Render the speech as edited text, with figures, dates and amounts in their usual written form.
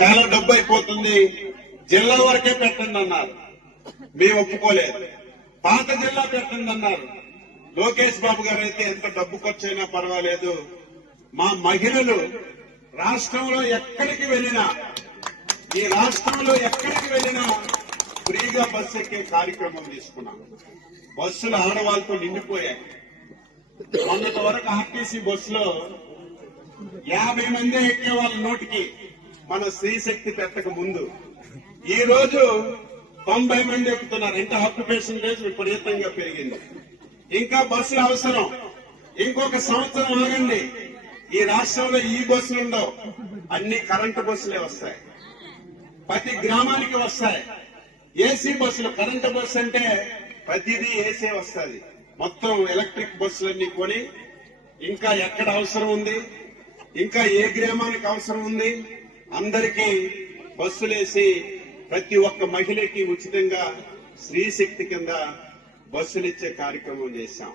చాలా డబ్బు అయిపోతుంది, జిల్లా వరకే పెట్టండి అన్నారు. మేము ఒప్పుకోలేదు. పాత జిల్లా పెట్టండి అన్నారు. లోకేష్ బాబు గారు అయితే ఎంత డబ్బు ఖర్చైనా పర్వాలేదు, మా మహిళలు రాష్ట్రంలో ఎక్కడికి వెళ్ళినా, ఈ రాష్ట్రంలో ఎక్కడికి వెళ్ళినా ఫ్రీగా బస్సు ఎక్కే కార్యక్రమం తీసుకున్నాం. బస్సులు ఆడవాళ్ళతో నిండిపోయాయి. మొన్నటి వరకు ఆర్టీసీ బస్సులో 50 మంది ఎక్కే వాళ్ళ నోటికి మన స్త్రీశక్తి పెట్టక ముందు ఈ రోజు 90 మంది ఎక్కుతున్నారు. ఇంకా ఆక్యుపేషన్ రేట్ విపరీతంగా పెరిగింది. ఇంకా బస్సులు అవసరం. ఇంకొక సంవత్సరం ఆగండి, ఈ రాష్ట్రంలో ఈ బస్సులు ఉండవు, అన్ని కరెంటు బస్సులే వస్తాయి. ప్రతి గ్రామానికి వస్తాయి ఏసీ బస్సులు. కరెంటు బస్సు అంటే ప్రతిదీ ఏసీ వస్తుంది. మొత్తం ఎలక్ట్రిక్ బస్సులన్నీ కొని ఇంకా ఎక్కడ అవసరం ఉంది, ఇంకా ఏ గ్రామానికి అవసరం ఉంది, అందరికీ బస్సులేసి ప్రతి ఒక్క మహిళకి ఉచితంగా స్త్రీశక్తి కింద బస్సులు ఇచ్చే కార్యక్రమం చేశాం.